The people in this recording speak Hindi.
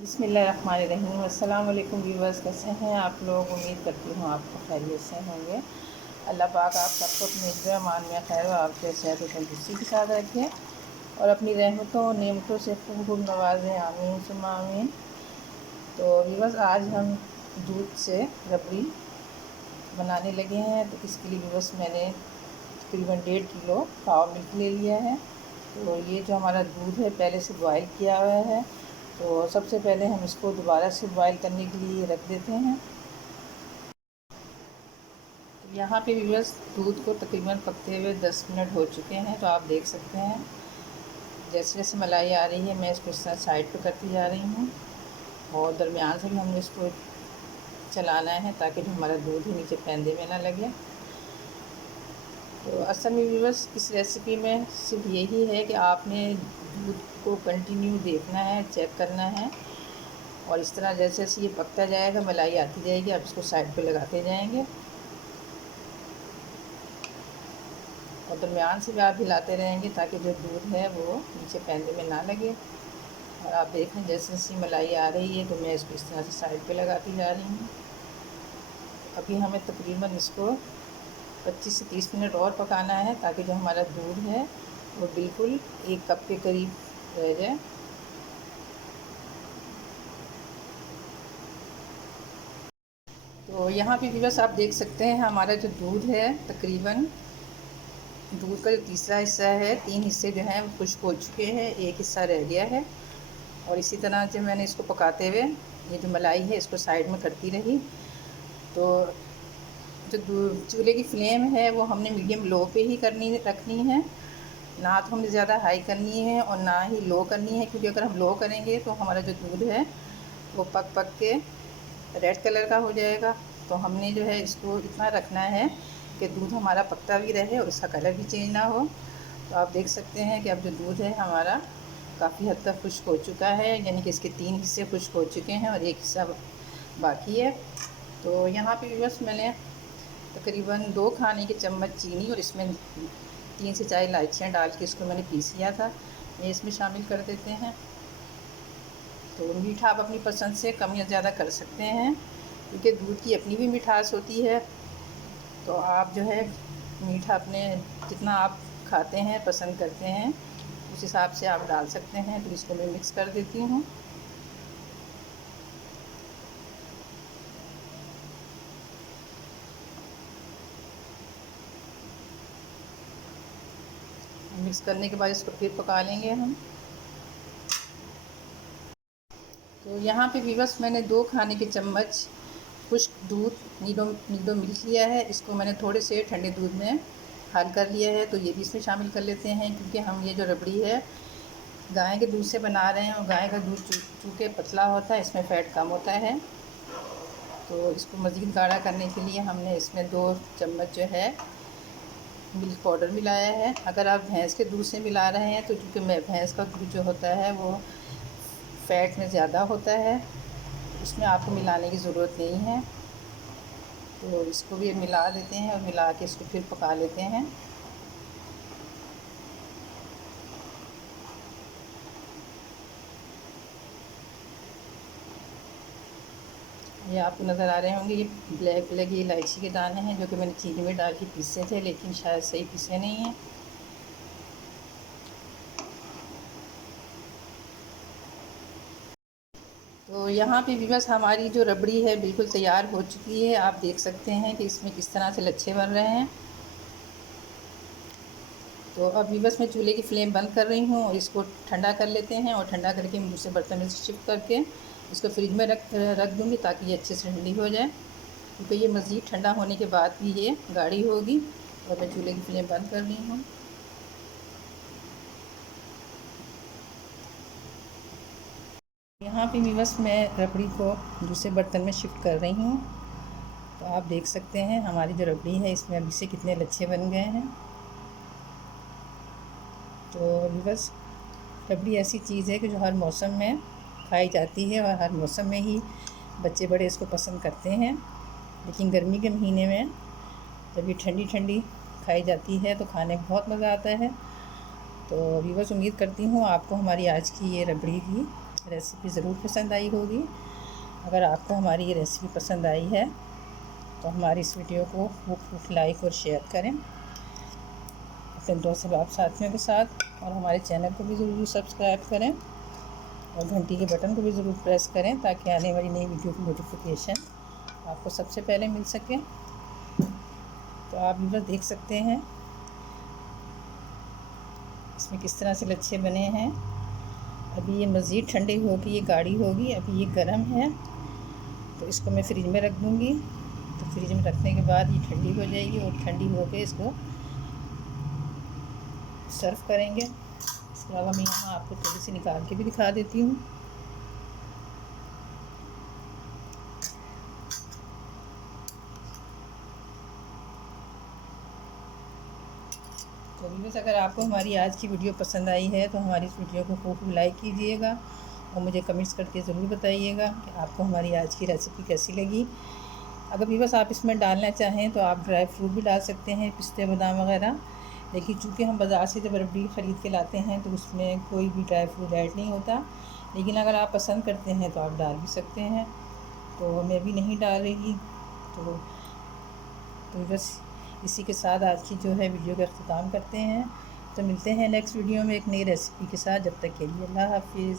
बिस्मिल्लाहिर्रहमानिर्रहीम। अस्सलाम वालेकुम व्यूअर्स, कैसे हैं आप लोग? उम्मीद करती हूँ आपको खैरियत से होंगे। अल्लाह पाक आप सबको अपने हिफ्ज़ अमान में खैर व आफ़ियत सेहत और तंदुरुस्ती के साथ रखें और अपनी रहमतों और नेमतों से खूब खूब नवाज़ें। आमीन सुम्मा आमीन। तो व्यूअर्स, आज हम दूध से रबड़ी बनाने लगे हैं। तो इसके लिए व्यूअर्स मैंने तकरीबन 1.5 किलो पाव मिल्क ले लिया है। तो ये जो हमारा दूध है पहले से बॉयल किया हुआ है। तो सबसे पहले हम इसको दोबारा से बॉयल करने के लिए रख देते हैं। तो यहाँ पे व्यूअर्स दूध को तकरीबन पकते हुए 10 मिनट हो चुके हैं। तो आप देख सकते हैं जैसे जैसे मलाई आ रही है मैं इसको इस तरह साइड पे करती जा रही हूँ और दरमियान से भी हमने इसको चलाना है ताकि जो हमारा दूध है नीचे पैंदे में ना लगे। तो असल में व्यूअर्स इस रेसिपी में सिर्फ यही है कि आपने दूध को कंटिन्यू देखना है, चेक करना है और इस तरह जैसे जैसे ये पकता जाएगा मलाई आती जाएगी, आप इसको साइड पे लगाते जाएंगे और दरमियान से भी आप हिलाते रहेंगे ताकि जो दूध है वो नीचे पैंदे में ना लगे। और आप देखें जैसे जैसी मलाई आ रही है तो मैं इसको इस तरह से साइड पे लगाती जा रही हूँ। अभी हमें तकरीबन इसको 25 से 30 मिनट और पकाना है ताकि जो हमारा दूध है वो बिल्कुल 1 कप के करीब रह जाए। तो यहाँ पे भी बस आप देख सकते हैं हमारा जो दूध है तकरीबन दूध का जो तीसरा हिस्सा है, 3 हिस्से जो हैं वो खुश्क हो चुके हैं, 1 हिस्सा रह गया है। और इसी तरह जब मैंने इसको पकाते हुए ये जो मलाई है इसको साइड में करती रही। तो जो चूल्हे की फ्लेम है वो हमने मीडियम लो पे ही रखनी है, ना तो हमने ज़्यादा हाई करनी है और ना ही लो करनी है, क्योंकि अगर हम लो करेंगे तो हमारा जो दूध है वो पक पक के रेड कलर का हो जाएगा। तो हमने जो है इसको इतना रखना है कि दूध हमारा पकता भी रहे और इसका कलर भी चेंज ना हो। तो आप देख सकते हैं कि अब जो दूध है हमारा काफ़ी हद तक खुश्क हो चुका है, यानी कि इसके 3 हिस्से खुश्क हो चुके हैं और 1 हिस्सा बाकी है। तो यहाँ पे बस मैंने तकरीबन 2 खाने के चम्मच चीनी और इसमें 3 से 4 इलायचियाँ डाल के इसको मैंने पीस लिया था, ये इसमें शामिल कर देते हैं। तो मीठा आप अपनी पसंद से कम या ज़्यादा कर सकते हैं, क्योंकि दूध की अपनी भी मिठास होती है। तो आप जो है मीठा अपने जितना आप खाते हैं पसंद करते हैं उस हिसाब से आप डाल सकते हैं। तो इसको मैं मिक्स कर देती हूँ। मिक्स करने के बाद इसको फिर पका लेंगे हम। तो यहाँ पे भी बस मैंने 2 खाने के चम्मच खुश्क दूध नीडो मिल्क लिया है, इसको मैंने थोड़े से ठंडे दूध में हल कर लिया है। तो ये भी इसमें शामिल कर लेते हैं, क्योंकि हम ये जो रबड़ी है गाय के दूध से बना रहे हैं और गाय का दूध चूँकि पतला होता है इसमें फ़ैट कम होता है। तो इसको मज़ीद गाढ़ा करने के लिए हमने इसमें 2 चम्मच जो है मिल्क पाउडर मिलाया है। अगर आप भैंस के दूध से मिला रहे हैं तो चूँकि भैंस का दूध जो होता है वो फ़ैट में ज़्यादा होता है, इसमें आपको मिलाने की ज़रूरत नहीं है। तो इसको भी मिला देते हैं और मिला के इसको फिर पका लेते हैं। ये आपको नज़र आ रहे होंगे, ये ब्लैक ब्लैक ये इलायची के दाने हैं जो कि मैंने चीनी में डाल के पीसे थे, लेकिन शायद सही पीसे नहीं हैं। तो यहाँ पे भी बस हमारी जो रबड़ी है बिल्कुल तैयार हो चुकी है। आप देख सकते हैं कि इसमें किस तरह से लच्छे बन रहे हैं। तो अभी बस मैं चूल्हे की फ्लेम बंद कर रही हूँ और इसको ठंडा कर लेते हैं और ठंडा करके मैं दूसरे बर्तन में शिफ्ट करके इसको फ्रिज में रख दूँगी ताकि ये अच्छे से ठंडी हो जाए, क्योंकि ये मज़ीद ठंडा होने के बाद भी ये गाढ़ी होगी। और मैं चूल्हे की फ्लेम बंद कर रही हूँ। यहाँ पे भी बस मैं रबड़ी को दूसरे बर्तन में शिफ्ट कर रही हूँ। तो आप देख सकते हैं हमारी जो रबड़ी है इसमें अभी से कितने लच्छे बन गए हैं। तो अभी बस रबड़ी ऐसी चीज़ है कि जो हर मौसम में खाई जाती है और हर मौसम में ही बच्चे बड़े इसको पसंद करते हैं। लेकिन गर्मी के महीने में जब ये ठंडी ठंडी खाई जाती है तो खाने में बहुत मज़ा आता है। तो अभी बस उम्मीद करती हूँ आपको हमारी आज की ये रबड़ी की रेसिपी ज़रूर पसंद आई होगी। अगर आपको हमारी ये रेसिपी पसंद आई है तो हमारी इस वीडियो को खूब लाइक और शेयर करें अपने दोस्त और साथियों के साथ, और हमारे चैनल को भी ज़रूर सब्सक्राइब करें और घंटी के बटन को भी ज़रूर प्रेस करें ताकि आने वाली नई वीडियो की नोटिफिकेशन आपको सबसे पहले मिल सके। तो आप भी देख सकते हैं इसमें किस तरह से लच्छे बने हैं। अभी ये मज़ीद ठंडी होगी, ये गाढ़ी होगी, अभी ये गर्म है तो इसको मैं फ्रिज में रख दूँगी। तो फ्रिज में रखने के बाद ये ठंडी हो जाएगी और ठंडी होकर इसको सर्व करेंगे। इसके अलावा मैं यहाँ आपको थोड़ी सी निकाल के भी दिखा देती हूँ। तो बस अगर आपको हमारी आज की वीडियो पसंद आई है तो हमारी इस वीडियो को खूब लाइक कीजिएगा और मुझे कमेंट्स करके ज़रूर बताइएगा कि आपको हमारी आज की रेसिपी कैसी लगी। अगर भी बस आप इसमें डालना चाहें तो आप ड्राई फ्रूट भी डाल सकते हैं, पिस्ते बादाम वगैरह। लेकिन चूँकि हम बाज़ार से जब रबड़ी ख़रीद के लाते हैं तो उसमें कोई भी ड्राई फ्रूट ऐड नहीं होता, लेकिन अगर आप पसंद करते हैं तो आप डाल भी सकते हैं। तो मैं भी नहीं डाल रही। तो बस इसी के साथ आज की जो है वीडियो का अख्तिताम करते हैं। तो मिलते हैं नेक्स्ट वीडियो में एक नई रेसिपी के साथ। जब तक के लिए अल्लाह हाफिज़।